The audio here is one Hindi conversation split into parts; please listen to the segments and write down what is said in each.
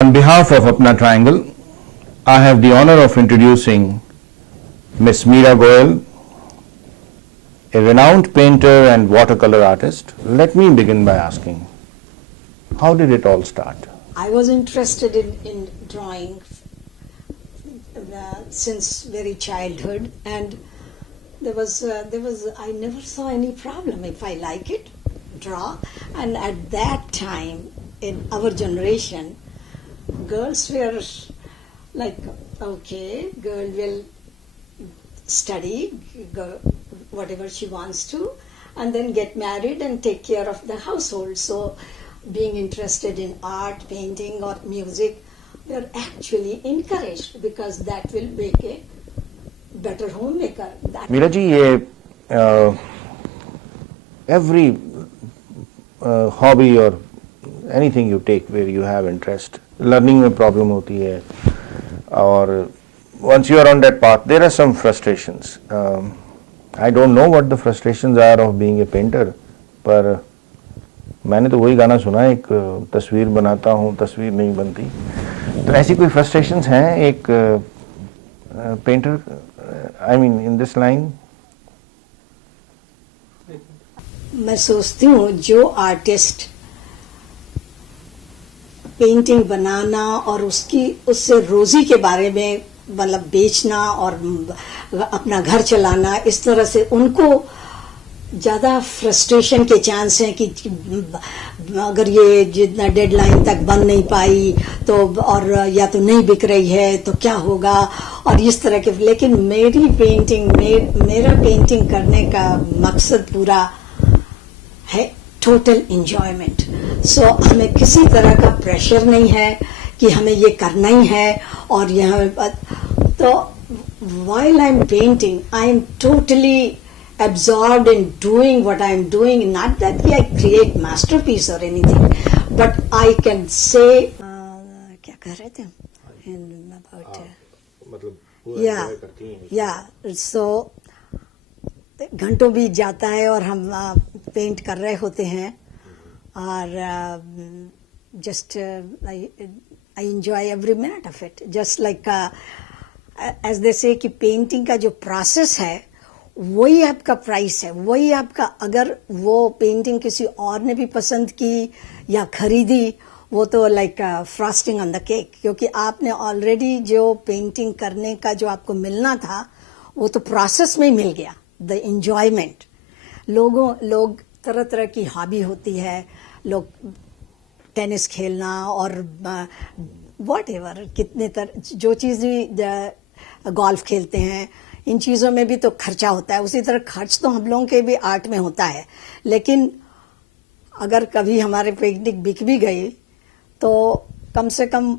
On behalf of Apna Triangle, I have the honor of introducing Miss Meera Goyal, a renowned painter and watercolor artist. Let me begin by asking, how did it all start? I was interested in drawing since very childhood, and there was I never saw any problem. If I like it, draw. And at that time, in our generation, girls were like, okay, girl will study, go, whatever she wants to, and then get married and take care of the household. So being interested in art, painting or music, they are actually encouraged because that will make a better homemaker. Meera ji, every hobby or anything you take where you have interest, learning में problem होती है, और once you are on that path, there are some frustrations. I don't know what the frustrations are of being a painter, पर मैंने तो वही गाना सुना है, एक तस्वीर बनाता हूँ तस्वीर नहीं बनती. तो ऐसी कोई frustrations हैं एक painter, I mean in this line? मैं सोचती हूँ जो आर्टिस्ट पेंटिंग बनाना और उससे रोजी के बारे में मतलब बेचना और अपना घर चलाना, इस तरह से उनको ज्यादा फ्रस्ट्रेशन के चांस हैं कि अगर ये जितना डेडलाइन तक बन नहीं पाई तो, और या तो नहीं बिक रही है तो क्या होगा, और इस तरह के. लेकिन मेरी पेंटिंग मेरा पेंटिंग करने का मकसद पूरा है टोटल एंजॉयमेंट. सो हमें किसी तरह का प्रेशर नहीं है कि हमें ये करना ही है. और यहाँ तो while I am painting, I am totally absorbed in doing what I am doing. Not that I create masterpiece or anything, but I can say क्या कर रहे थे about yeah. So घंटों बीत जाता है और हम पेंट कर रहे होते हैं, और just I enjoy every minute of it. Just like as they say कि पेंटिंग का जो प्रोसेस है वही आपका प्राइस है, वही आपका. अगर वो पेंटिंग किसी और ने भी पसंद की या खरीदी, वो तो like frosting on the cake, क्योंकि आपने ऑलरेडी जो पेंटिंग करने का जो आपको मिलना था वो तो प्रोसेस में ही मिल गया. The enjoyment. लोग तरह तरह की हॉबी होती है, लोग टेनिस खेलना और वॉट एवर कितने जो चीज़ भी गोल्फ खेलते हैं, इन चीज़ों में भी तो खर्चा होता है. उसी तरह खर्च तो हम लोगों के भी आर्ट में होता है. लेकिन अगर कभी हमारे पेंटिंग बिक भी गई तो कम से कम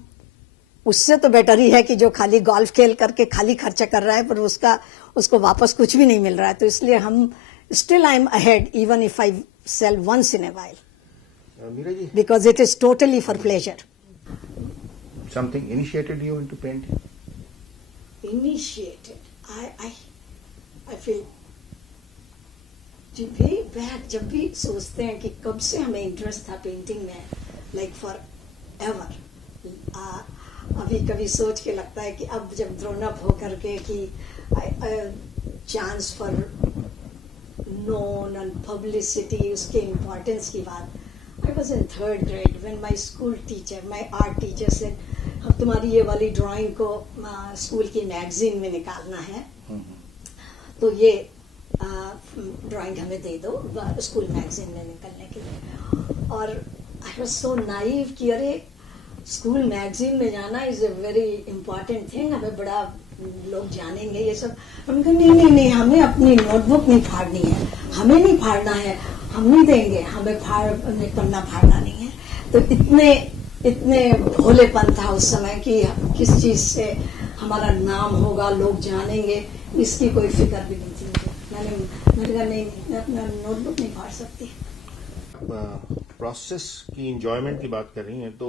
उससे तो बेटर ही है कि जो खाली गोल्फ खेल करके खाली खर्चा कर रहा है पर उसको वापस कुछ भी नहीं मिल रहा है. तो इसलिए हम still I am ahead even if I sell once in a while, because it is totally for pleasure. Something initiated you into painting? Initiated. I feel जब भी सोचते हैं कि कब से हमें इंटरेस्ट था पेंटिंग में, लाइक फॉर एवर. अभी कभी सोच के लगता है कि अब जब ग्रोन अप हो करके कि chance for known and publicity, उसके इम्पोर्टेंस की बात. I was in 3rd grade when my school teacher, my art teacher said, हम तुम्हारी ये वाली ड्राइंग को स्कूल की मैगजीन में निकालना है, तो ये ड्राइंग हमें दे दो स्कूल मैगजीन में निकलने के लिए. और आई वाज सो नाइव कि अरे स्कूल मैगजीन में जाना is a very important thing, हमें बड़ा लोग जानेंगे ये सब. हम कहा नहीं, हमें अपनी नोटबुक नहीं फाड़नी है, हमें नहीं फाड़ना है, हम नहीं देंगे, हमें पन्ना फाड़ना नहीं है. तो इतने भोलेपन था उस समय कि किस चीज से हमारा नाम होगा, लोग जानेंगे, इसकी कोई फिक्र भी नहीं थी मुझे. मैंने कहा नहीं, मैं अपना नोटबुक नहीं फाड़ सकती. प्रोसेस की एंजॉयमेंट की बात कर रही हैं, तो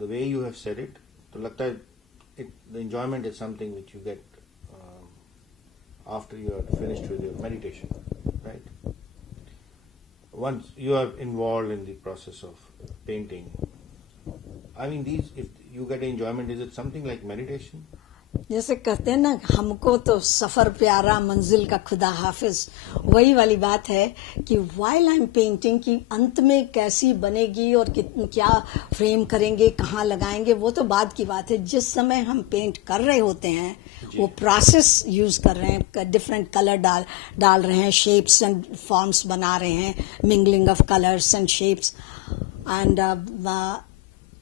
the way you have said it, तो लगता है the enjoyment is something which you get after you are finished with your meditation, right? once you are involved in the process of painting, I mean, these, if you get enjoyment, is it something like meditation? जैसे कहते हैं ना, हमको तो सफर प्यारा मंजिल का खुदा हाफिज, वही वाली बात है कि वाइल आई एम पेंटिंग की अंत में कैसी बनेगी और क्या फ्रेम करेंगे, कहाँ लगाएंगे, वो तो बाद की बात है. जिस समय हम पेंट कर रहे होते हैं, वो प्रोसेस यूज कर रहे हैं, डिफरेंट कलर डाल रहे हैं, शेप्स एंड फॉर्म्स बना रहे हैं, mingling of colours and shapes, and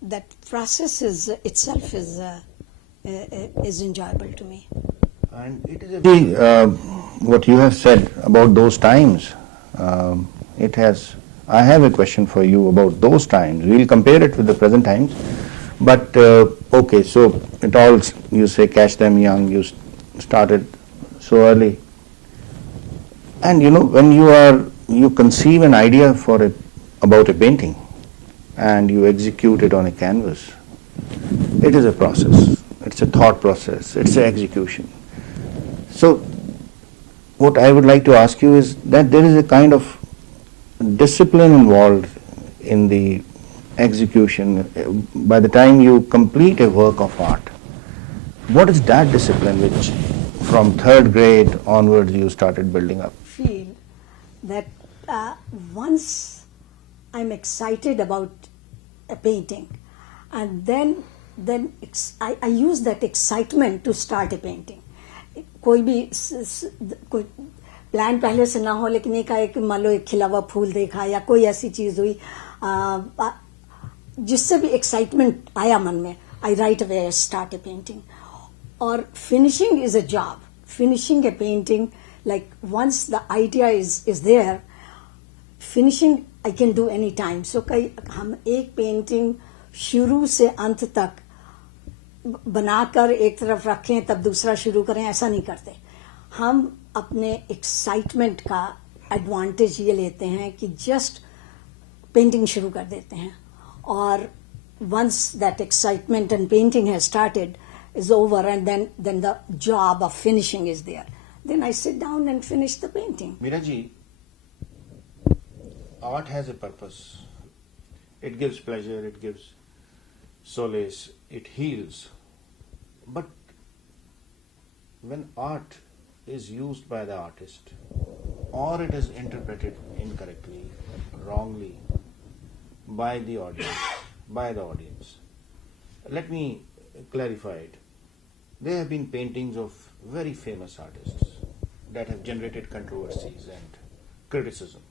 that process is itself is enjoyable to me. And it is a what you have said about those times. It has. I have a question for you about those times. We'll compare it with the present times. But okay, so it all, you say catch them young. You started so early, and you know when you conceive an idea about a painting, and you execute it on a canvas. It is a process. It's a thought process. It's an execution. So, what I would like to ask you is that there is a kind of discipline involved in the execution. By the time you complete a work of art, what is that discipline which, from third grade onwards, you started building up? Feel that once I'm excited about a painting, and then I use that excitement to start a painting. कोई भी कोई प्लान पहले से ना हो, लेकिन एक मान लो एक खिला हुआ फूल देखा या कोई ऐसी चीज हुई जिससे भी एक्साइटमेंट आया मन में, I right away, I start a painting. और finishing is a job. Finishing a painting, like once the idea is there, finishing I can do any time. So कई हम एक पेंटिंग शुरू से अंत तक बनाकर एक तरफ रखें तब दूसरा शुरू करें, ऐसा नहीं करते. हम अपने एक्साइटमेंट का एडवांटेज ये लेते हैं कि जस्ट पेंटिंग शुरू कर देते हैं, और once that excitement and painting has started is over, and then the job of finishing is there. Then I sit down and finish the painting. Miraji, art has a purpose. It gives pleasure, it gives solace, it heals. But when art is used by the artist, or it is interpreted incorrectly, wrongly by the audience, let me clarify it. There have been paintings of very famous artists that have generated controversies and criticism.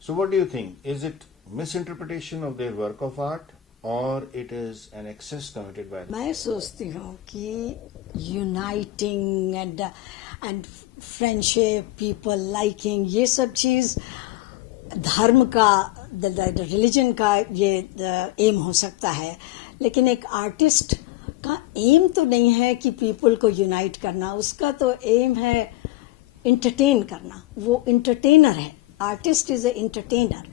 So what do you think? Is it misinterpretation of their work of art, or it is an excess committed by them? मैं सोचती हूँ कि uniting and friendship, people liking, ये सब चीज धर्म का, रिलीजन का ये एम हो सकता है, लेकिन एक आर्टिस्ट का एम तो नहीं है कि पीपल को यूनाइट करना. उसका तो एम है इंटरटेन करना. वो इंटरटेनर है. Artist is a entertainer.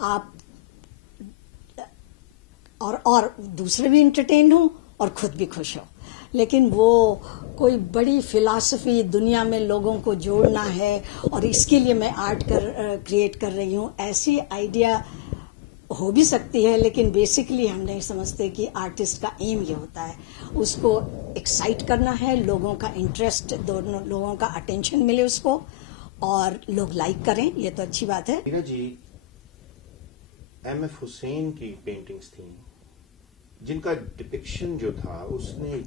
आप और दूसरे भी इंटरटेन हो और खुद भी खुश हो, लेकिन वो कोई बड़ी फिलॉसफी दुनिया में लोगों को जोड़ना है और इसके लिए मैं आर्ट क्रिएट कर रही हूँ, ऐसी आइडिया हो भी सकती है, लेकिन बेसिकली हम नहीं समझते कि आर्टिस्ट का एम ये होता है. उसको एक्साइट करना है, लोगों का इंटरेस्ट, दोनों लोगों का अटेंशन मिले उसको, और लोग लाइक करें, ये तो अच्छी बात है. मीरा जी, M.F. हुसैन की पेंटिंग्स थी जिनका डिपिक्शन जो था उसने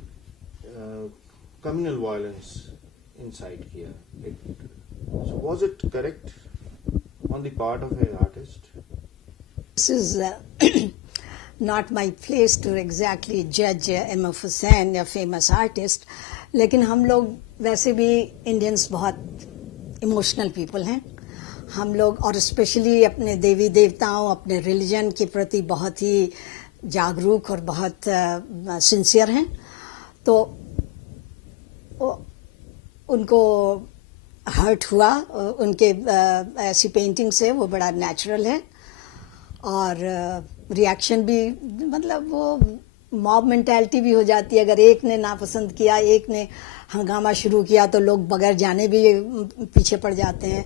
कम्युनल वायलेंस इंसाइट किया. So was it correct on the part of an artist? This is not my place to exactly judge M.F. Hussain, a famous artist, लेकिन हम लोग वैसे भी इंडियंस बहुत इमोशनल पीपल हैं. हम लोग, और स्पेशली अपने देवी देवताओं, अपने रिलीजन के प्रति बहुत ही जागरूक और बहुत सिंसियर हैं. तो उनको हर्ट हुआ उनके ऐसी पेंटिंग से, वो बड़ा नेचुरल है. और रिएक्शन भी, मतलब वो मॉब मेंटालिटी भी हो जाती है. अगर एक ने नापसंद किया, एक ने हंगामा शुरू किया, तो लोग बगैर जाने भी पीछे पड़ जाते हैं.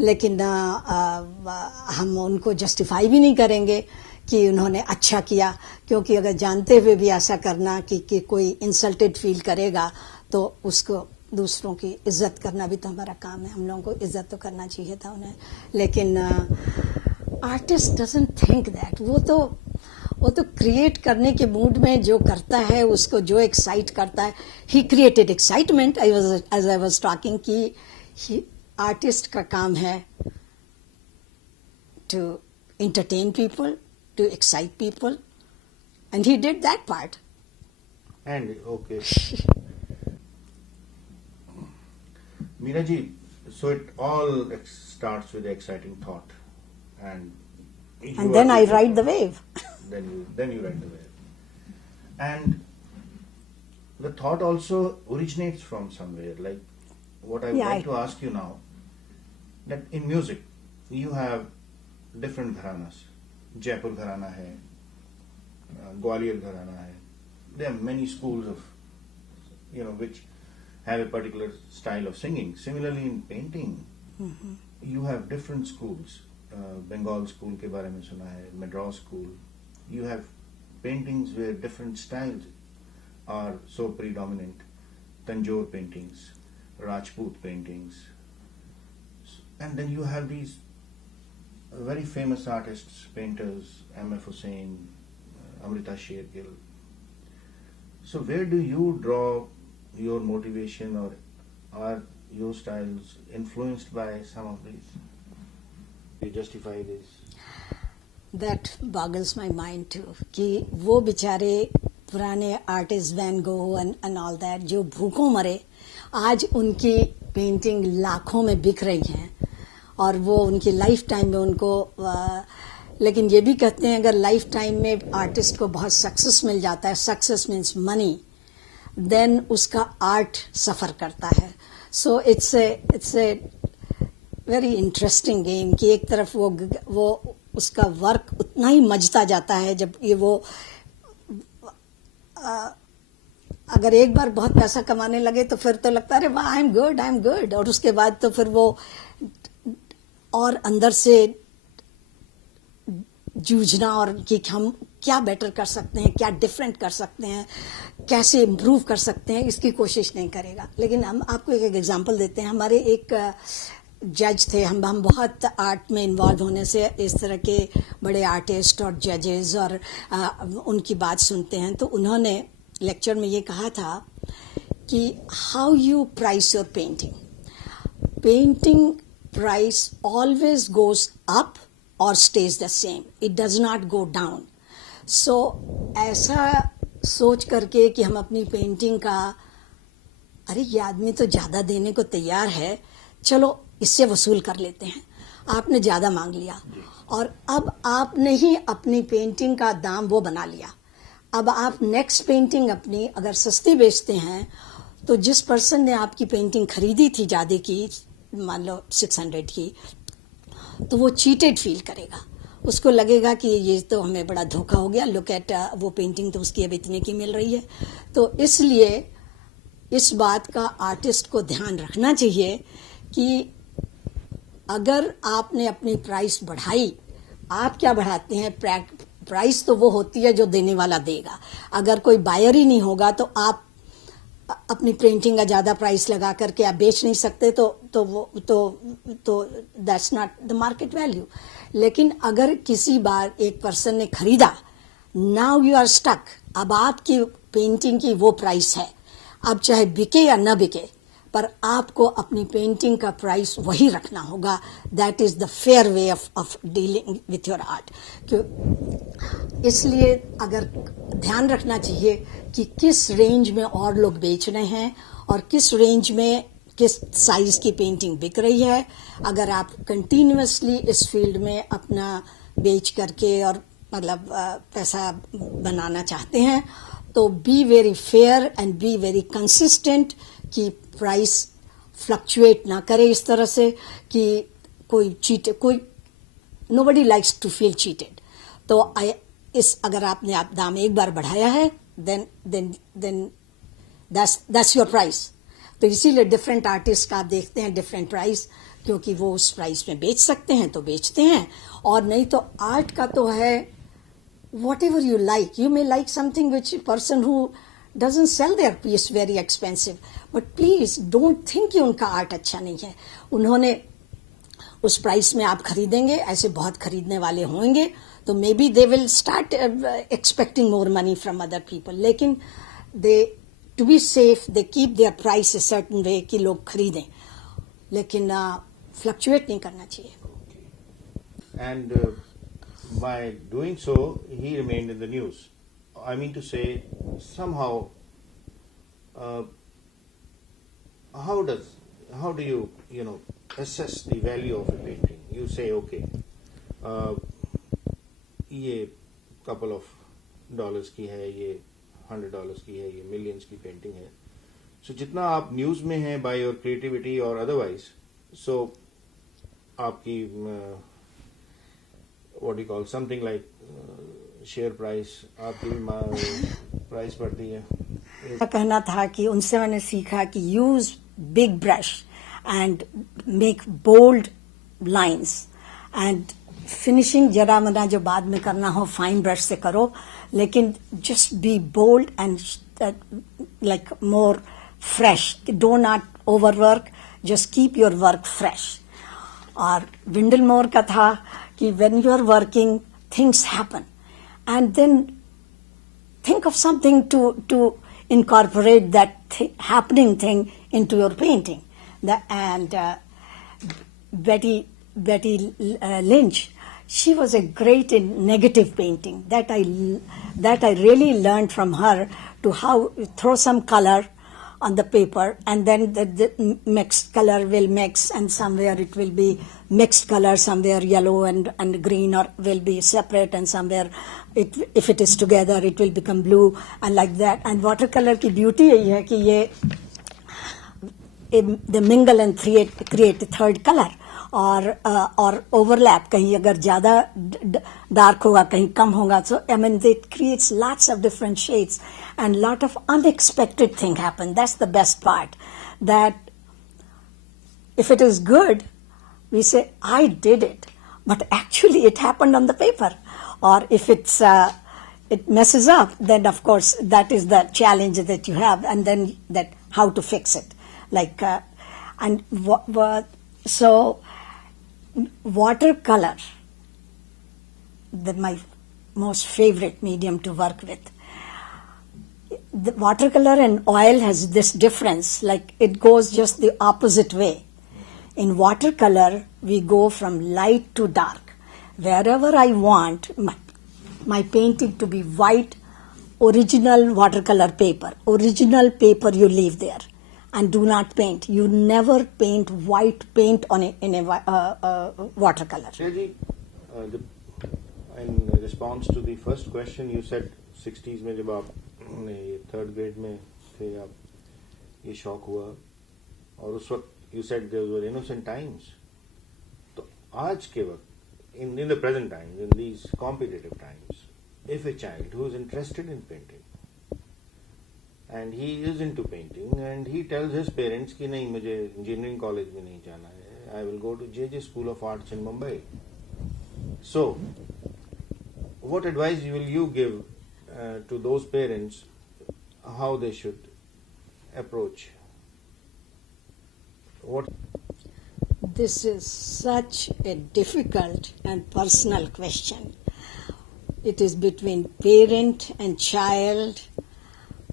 लेकिन हम उनको जस्टिफाई भी नहीं करेंगे कि उन्होंने अच्छा किया, क्योंकि अगर जानते हुए भी ऐसा करना कि कोई इंसल्टेड फील करेगा तो उसको दूसरों की इज्जत करना भी तो हमारा काम है, हम लोगों को इज्जत तो करना चाहिए था उन्हें। लेकिन आर्टिस्ट डजंट थिंक दैट, वो तो क्रिएट करने के मूड में जो करता है, उसको जो एक्साइट करता है, ही created excitement. As I was talking कि आर्टिस्ट का काम है to entertain people, to excite people, and he did that part. And okay, Meera ji, so it all starts with the exciting thought, and then I ride the wave. then you ride the wave, and the thought also originates from somewhere. Like what I would like to ask you now, that in music you have different gharanas, Jaipur घराना है, ग्वालियर घराना है. There are many schools of, which have a particular style of singing. Similarly in painting, you have different schools. Bengal school के बारे में सुना है, Madras school. You have paintings where different styles are so predominant. Tanjore paintings, Rajput paintings, and then you have these very famous artists, painters, M.F. Hussain, Amrita Shergill. So where do you draw your motivation, or are your styles influenced by some of these? Do you justify this? That boggles my mind too, कि वो बेचारे पुराने artist Van Gogh and all that जो भूखों मरे, आज उनकी पेंटिंग लाखों में बिक रही हैं और वो उनकी लाइफ टाइम में उनको लेकिन ये भी कहते हैं अगर लाइफ टाइम में आर्टिस्ट को बहुत सक्सेस मिल जाता है, सक्सेस मीन्स मनी, देन उसका आर्ट सफ़र करता है. So it's a very interesting game कि एक तरफ वो उसका वर्क उतना ही मजता जाता है जब ये वो अगर एक बार बहुत पैसा कमाने लगे तो फिर तो लगता है वाह आई एम गुड, और उसके बाद तो फिर वो और अंदर से जूझना और कि हम क्या बेटर कर सकते हैं, क्या डिफरेंट कर सकते हैं, कैसे इम्प्रूव कर सकते हैं, इसकी कोशिश नहीं करेगा. लेकिन हम आपको एक एग्जांपल देते हैं. हमारे एक जज थे, हम बहुत आर्ट में इन्वॉल्व होने से इस तरह के बड़े आर्टिस्ट और जजेस और उनकी बात सुनते हैं. तो उन्होंने लेक्चर में ये कहा था कि how you price your painting price always goes up or stays the same. It does not go down. So ऐसा सोच करके कि हम अपनी पेंटिंग का अरे ये आदमी तो ज़्यादा देने को तैयार है, चलो इससे वसूल कर लेते हैं. आपने ज़्यादा मांग लिया और अब आपने ही अपनी पेंटिंग का दाम वो बना लिया. अब आप नेक्स्ट पेंटिंग अपनी अगर सस्ती बेचते हैं तो जिस पर्सन ने आपकी पेंटिंग खरीदी थी ज़्यादा की, मान लो 600 की, तो वो चीटेड फील करेगा. उसको लगेगा कि ये तो हमें बड़ा धोखा हो गया, लुक एट वो पेंटिंग तो उसकी अब इतने की मिल रही है. तो इसलिए इस बात का आर्टिस्ट को ध्यान रखना चाहिए कि अगर आपने अपनी प्राइस बढ़ाई, आप क्या बढ़ाते हैं, प्राइस तो वो होती है जो देने वाला देगा. अगर कोई बायर ही नहीं होगा तो आप अपनी पेंटिंग का ज़्यादा प्राइस लगा करके आप बेच नहीं सकते, तो that's not the market value. लेकिन अगर किसी बार एक पर्सन ने खरीदा, नाउ यू आर स्टक. अब आपकी पेंटिंग की वो प्राइस है, अब चाहे बिके या न बिके, पर आपको अपनी पेंटिंग का प्राइस वही रखना होगा. That is the fair way of dealing with your art. इसलिए अगर ध्यान रखना चाहिए कि किस रेंज में और लोग बेच रहे हैं और किस रेंज में किस साइज की पेंटिंग बिक रही है. अगर आप कंटिन्यूअसली इस फील्ड में अपना बेच करके और मतलब पैसा बनाना चाहते हैं तो be very fair and be very consistent कि प्राइस फ्लक्चुएट ना करे इस तरह से कि कोई nobody likes to feel cheated. तो अगर आपने आप दाम एक बार बढ़ाया है then that's your price. तो इसीलिए डिफरेंट आर्टिस्ट का आप देखते हैं डिफरेंट प्राइस, क्योंकि वो उस प्राइस में बेच सकते हैं तो बेचते हैं, और नहीं तो आर्ट का तो है whatever you like. You may like something which a person who doesn't sell their piece very expensive, but please don't think कि उनका आर्ट अच्छा नहीं है. उन्होंने उस प्राइस में आप खरीदेंगे, ऐसे बहुत खरीदने वाले होंगे, तो maybe they will start expecting more money from other people. लेकिन they to be safe they keep their price a certain way कि लोग खरीदें, लेकिन फ्लक्चुएट नहीं करना चाहिए. And by doing so, he remained in the news. I mean to say, somehow, how do you assess the value of a painting? You say, okay, ये couple of dollars की है, ये $100 की है, ये millions की painting है. So जितना आप न्यूज में हैं by your creativity or otherwise, so आपकी what do you call, something like share price, आपकी प्राइस बढ़ती है. कहना था कि उनसे मैंने सीखा कि use big brush and make bold lines, and finishing जरा मना जो बाद में करना हो फाइन ब्रश से करो, लेकिन just be bold and like more fresh. Do not overwork, just keep your work fresh. और विंडल मोर का था कि when you are working, things happen, and then think of something to incorporate that happening thing into your painting. And Betty Lynch, she was a great in negative painting. That I really learned from her, to how throw some color on the paper, and then the mixed color will mix, and somewhere it will be mixed color, somewhere yellow and green or will be separate, and somewhere if it is together it will become blue, and like that. And watercolor की beauty यही है कि ये they mingle and create a third color, और overlap, कहीं अगर ज़्यादा dark होगा, कहीं कम होगा. So I mean, it creates lots of different shades, and lot of unexpected thing happen. That's the best part. That if it is good, we say I did it, but actually it happened on the paper. Or if it messes up, then of course that is the challenge that you have, and then that how to fix it. Like so watercolor, my most favorite medium to work with. The watercolor and oil has this difference, like it goes just the opposite way. In watercolor, we go from light to dark. Wherever I want my painting to be white, original watercolor paper. Original paper you leave there, and do not paint. You never paint white paint in a watercolor. Ji, in response to the first question, you said 60s में जब आप थर्ड ग्रेड में थे, आप ये शौक हुआ, और उस वक्त you said there were innocent times. तो आज के वक्त, in the present times, in these competitive times, if a child who is interested in painting and he is into painting and he tells his parents कि नहीं मुझे engineering college में नहीं जाना है, I will go to JJ School of Arts in Mumbai. So, what advice will you give to those parents how they should approach? What? This is such a difficult and personal question. It is between parent and child,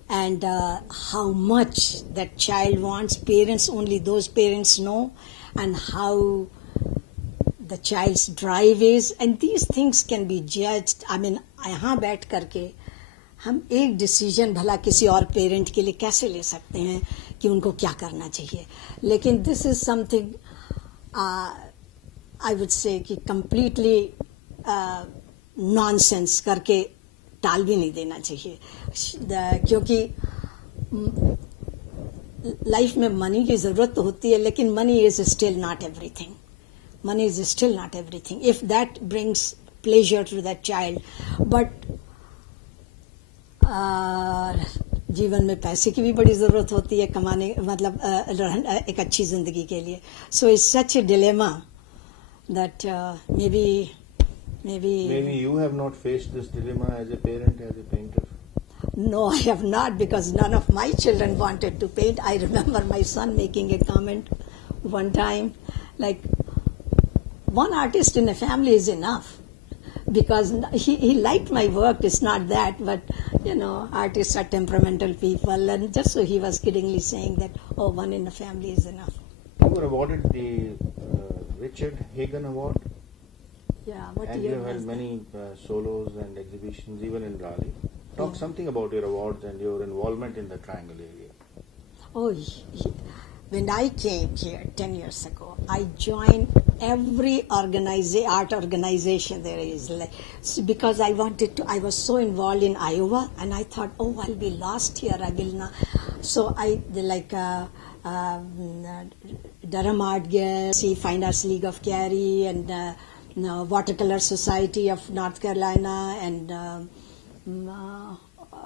and how much that child wants. Parents, only those parents know, and how the child's drive is, and these things can be judged. I mean, यहाँ बैठ करके हम एक डिसीजन भला किसी और पेरेंट के लिए कैसे ले सकते हैं कि उनको क्या करना चाहिए. लेकिन this is something I would say कि कंप्लीटली नॉनसेंस करके टाल भी नहीं देना चाहिए, क्योंकि लाइफ में मनी की ज़रूरत तो होती है, लेकिन money is still not everything. Money is still not everything. If that brings pleasure to that child, but जीवन में पैसे की भी बड़ी ज़रूरत होती है कमाने, मतलब एक अच्छी ज़िंदगी के लिए. So it's such a dilemma that maybe Maybe you have not faced this dilemma as a parent, as a painter. No, I have not, because none of my children wanted to paint. I remember my son making a comment one time, like, one artist in a family is enough. Because he liked my work, it's not that, but artists are temperamental people, and just so he was kiddingly saying that, oh, one in a family is enough. You were awarded the Richard Hagan Award. Yeah, what and year you have was had that? many solos and exhibitions, even in Raleigh. Talk something about your awards and your involvement in the Triangle area. Oh, when I came here 10 years ago, I joined every art organization there is. Because I was so involved in Iowa, and I thought, oh, I'll be lost here, I will not. So Durham Art Guild, Fine Arts League of Cary, and Watercolor Society of North Carolina, and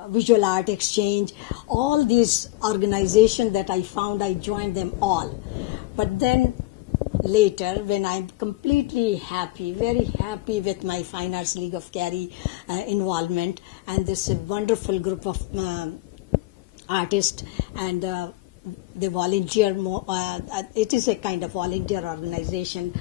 Visual Art Exchange, all these organizations that I found, I joined them all. But then later, when I'm completely happy, very happy with my Fine Arts League of Cary involvement, and this wonderful group of artists, and they volunteer more, it is a kind of volunteer organization.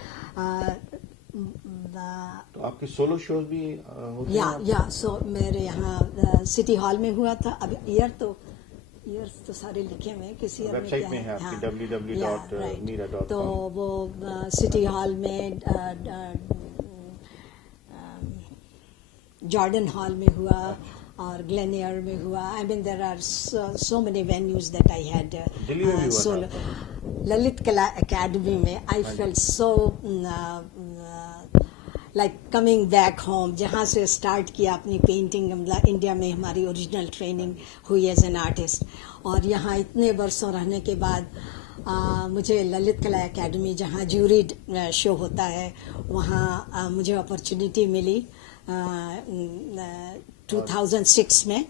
तो आपके सोलो शोज भी होते हैं? या सो मेरे यहाँ सिटी हॉल में हुआ था. अब ईयर तो सारे लिखे हुए हैं, किसी वेबसाइट में है आपकी www.meera.com. तो वो सिटी हॉल में, जॉर्डन हॉल में हुआ, और ग्लेनियर में हुआ. I mean there are so many venues that I had solo. Lalit Kala academy में I felt so like coming back home, जहाँ से स्टार्ट किया अपनी पेंटिंग. इंडिया में हमारी ओरिजिनल ट्रेनिंग हुई एज एन आर्टिस्ट, और यहाँ इतने वर्षों रहने के बाद मुझे ललित कला एकेडमी, जहाँ ज्यूरीड शो होता है, वहाँ मुझे अपॉर्चुनिटी मिली. 2006 में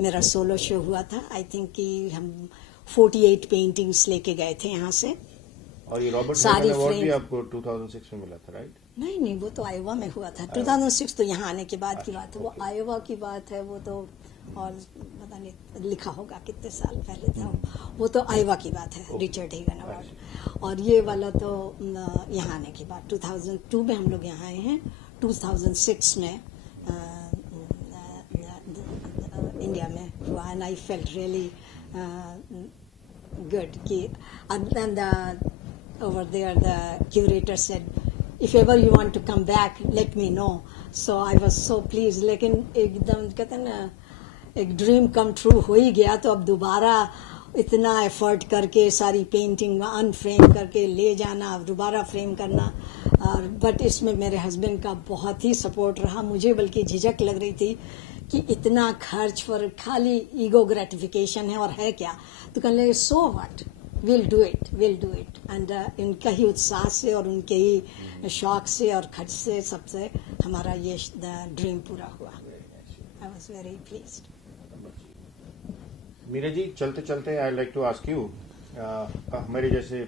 मेरा सोलो शो हुआ था. आई थिंक कि हम 48 पेंटिंग्स लेके गए थे यहाँ से. और ये रॉबर्ट हैगन अवार्ड भी आपको 2006 में मिला था, राइट? नहीं, वो तो आयोवा में हुआ था. 2006 तो यहाँ आने के बाद की बात है. वो आयोवा की बात है. वो तो और पता नहीं लिखा होगा कितने साल पहले था. वो तो आयोवा की बात है, रिचर्ड हेगन अवार्ड. और ये वाला तो यहाँ आने के बाद 2002 में हम लोग यहाँ आए हैं. 2006 में इंडिया में हुआ, and I felt really good कि. And over there the curator said, if ever you want to come back, let me know. So I was so pleased. लेकिन एकदम कहते हैं ना, एक ड्रीम कम ट्रू हो ही गया. तो अब दोबारा इतना एफर्ट करके सारी पेंटिंग अनफ्रेम करके ले जाना, दोबारा फ्रेम करना. और बट इसमें मेरे हस्बैंड का बहुत ही सपोर्ट रहा. मुझे बल्कि झिझक लग रही थी कि इतना खर्च पर खाली ईगो ग्रेटिफिकेशन है, और है क्या. तो कहने लगे, so what, we'll do it. And इनका ही उत्साह से और उनके ही शौक से और खर्च से सबसे हमारा ये ड्रीम पूरा हुआ. I was very pleased. Meera ji, चलते चलते I like to ask you, हमारे जैसे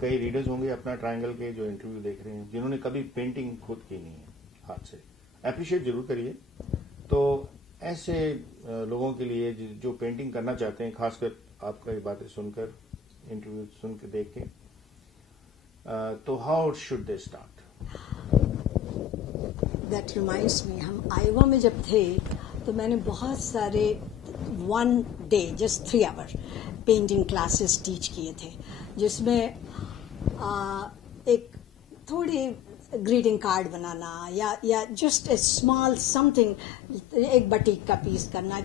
कई रीडर्स होंगे अपना ट्रायंगल के जो इंटरव्यू देख रहे हैं, जिन्होंने कभी पेंटिंग खुद की नहीं है हाथ से. अप्रिशिएट जरूर करिए. तो ऐसे लोगों के लिए जो पेंटिंग करना चाहते हैं, खासकर आपका ये बातें सुनकर, इंटरव्यू सुन के देख के, तो how should they start? That reminds me, हम आयोवा में जब थे तो मैंने बहुत सारे 1 day just 3 hour painting classes teach किए थे, जिसमें एक थोड़ी ग्रीटिंग कार्ड बनाना या जस्ट ए स्मॉल समथिंग, एक बटीक का पीस करना.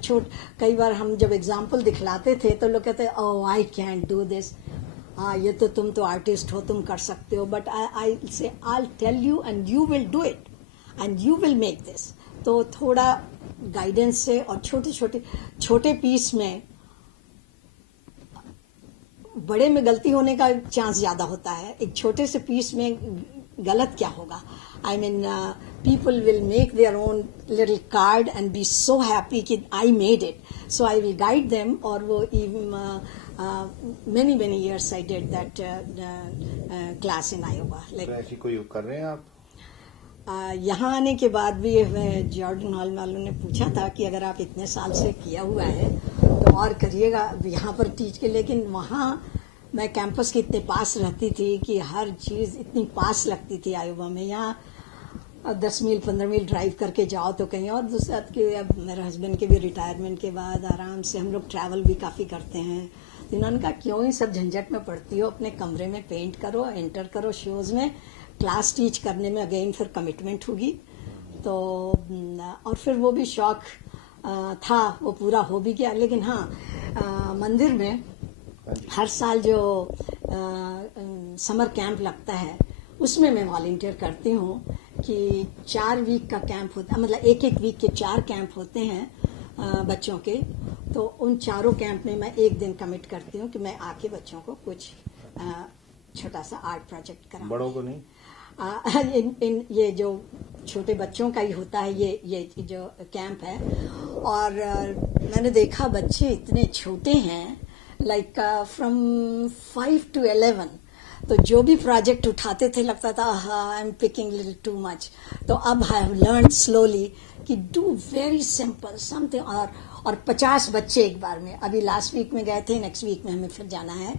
कई बार हम जब एग्जाम्पल दिखलाते थे तो लोग कहते, ओह आई कैंट डू दिस. ये तो तुम तो आर्टिस्ट हो, तुम कर सकते हो. But I say I tell you and you will do it and you will make this. तो थोड़ा गाइडेंस से, और छोटे पीस में, बड़े में गलती होने का चांस ज्यादा होता है. एक छोटे से पीस में गलत क्या होगा. I mean people will make their own little card and be so happy कि I made it. So I will guide them. और वो many years I did that class in Iowa. ऐसी कोई कर रहे हैं आप? यहाँ आने के बाद भी जॉर्डन हॉल वालों ने पूछा था कि अगर आप इतने साल से किया हुआ है तो और करिएगा यहाँ पर टीच के, लेकिन वहाँ मैं कैंपस के इतने पास रहती थी कि हर चीज इतनी पास लगती थी आयोवा में। यहाँ 10 मील 15 मील ड्राइव करके जाओ तो कहीं और। दूसरा कि अब मेरे हस्बैंड के भी रिटायरमेंट के बाद आराम से हम लोग ट्रैवल भी काफ़ी करते हैं, तो इन्होंने कहा क्यों ही सब झंझट में पड़ती हो, अपने कमरे में पेंट करो, एंटर करो शोज में, क्लास टीच करने में अगेन फिर कमिटमेंट होगी। तो और फिर वो भी शौक था, वो पूरा हो भी गया। लेकिन हाँ, मंदिर में हर साल जो समर कैंप लगता है उसमें मैं वॉलंटियर करती हूँ कि 4 वीक का कैंप होता है, मतलब एक वीक के 4 कैंप होते हैं बच्चों के। तो उन चारों कैंप में मैं एक दिन कमिट करती हूँ कि मैं आके बच्चों को कुछ छोटा सा आर्ट प्रोजेक्ट कराऊं। बड़ों को नहीं? ये जो छोटे बच्चों का ही होता है ये जो कैंप है। और मैंने देखा बच्चे इतने छोटे हैं, लाइक फ्रॉम 5 to 11, तो जो भी प्रोजेक्ट उठाते थे लगता था I am picking little too much. तो अब आई हैव लर्न स्लोली कि डू वेरी सिंपल समथिंग। और 50 बच्चे एक बार में। अभी लास्ट वीक में गए थे, नेक्स्ट वीक में हमें फिर जाना है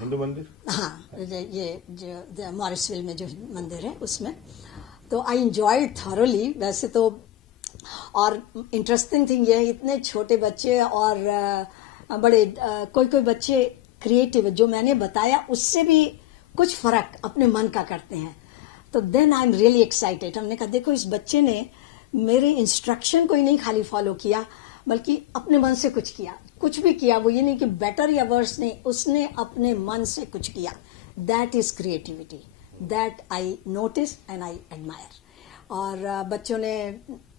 हिंदू मंदिर। हाँ, ये जो मॉरिसविल में जो मंदिर है उसमें। तो आई एंजॉयड थॉरोली वैसे तो। और इंटरेस्टिंग थिंग ये है, इतने छोटे बच्चे और बड़े कोई बच्चे क्रिएटिव, जो मैंने बताया उससे भी कुछ फर्क अपने मन का करते हैं। तो then I am really excited. हमने कहा देखो इस बच्चे ने मेरे इंस्ट्रक्शन को ही नहीं खाली फॉलो किया, बल्कि अपने मन से कुछ किया, कुछ भी किया। वो ये नहीं कि बेटर या वर्स नहीं, उसने अपने मन से कुछ किया। That is creativity, that I notice and I admire. और बच्चों ने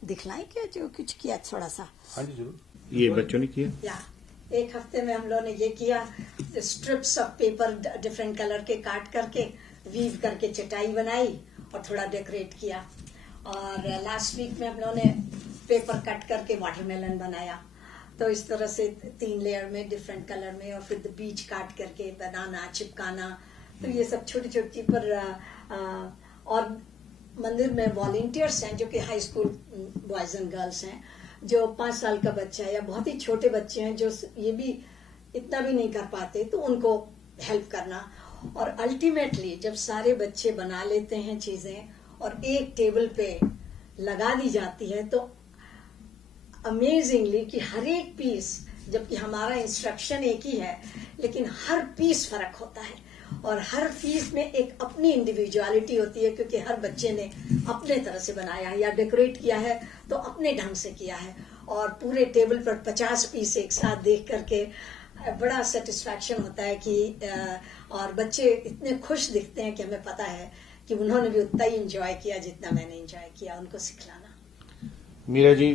दिखलाई क्या जो कुछ किया थोड़ा सा। हाँ जी जरूर। ये बच्चों ने किया या एक हफ्ते में हम लोगों ने ये किया, strips of paper different colour के काट करके वीव करके चटाई बनाई और थोड़ा डेकोरेट किया। और लास्ट वीक में हम लोगों ने पेपर कट करके वाटरमेलन बनाया। तो इस तरह से 3 लेयर में डिफरेंट कलर में, और फिर बीच काट करके बनाना, चिपकाना। तो ये सब छोटी छोटी पर और मंदिर में वॉलंटियर्स हैं जो कि high school boys and girls हैं, जो 5 साल का बच्चा है या बहुत ही छोटे बच्चे हैं जो ये भी इतना भी नहीं कर पाते, तो उनको हेल्प करना। और अल्टीमेटली जब सारे बच्चे बना लेते हैं चीजें और एक टेबल पे लगा दी जाती है, तो अमेजिंगली कि हर एक पीस, जबकि हमारा इंस्ट्रक्शन एक ही है, लेकिन हर पीस फर्क होता है और हर पीस में एक अपनी इंडिविजुअलिटी होती है, क्योंकि हर बच्चे ने अपने तरह से बनाया है या डेकोरेट किया है तो अपने ढंग से किया है। और पूरे टेबल पर 50 पीस एक साथ देख करके बड़ा सेटिस्फैक्शन होता है कि और बच्चे इतने खुश दिखते हैं कि हमें पता है कि उन्होंने भी उतना ही एंजॉय किया जितना मैंने एंजॉय किया उनको सिखलाना। मीरा जी,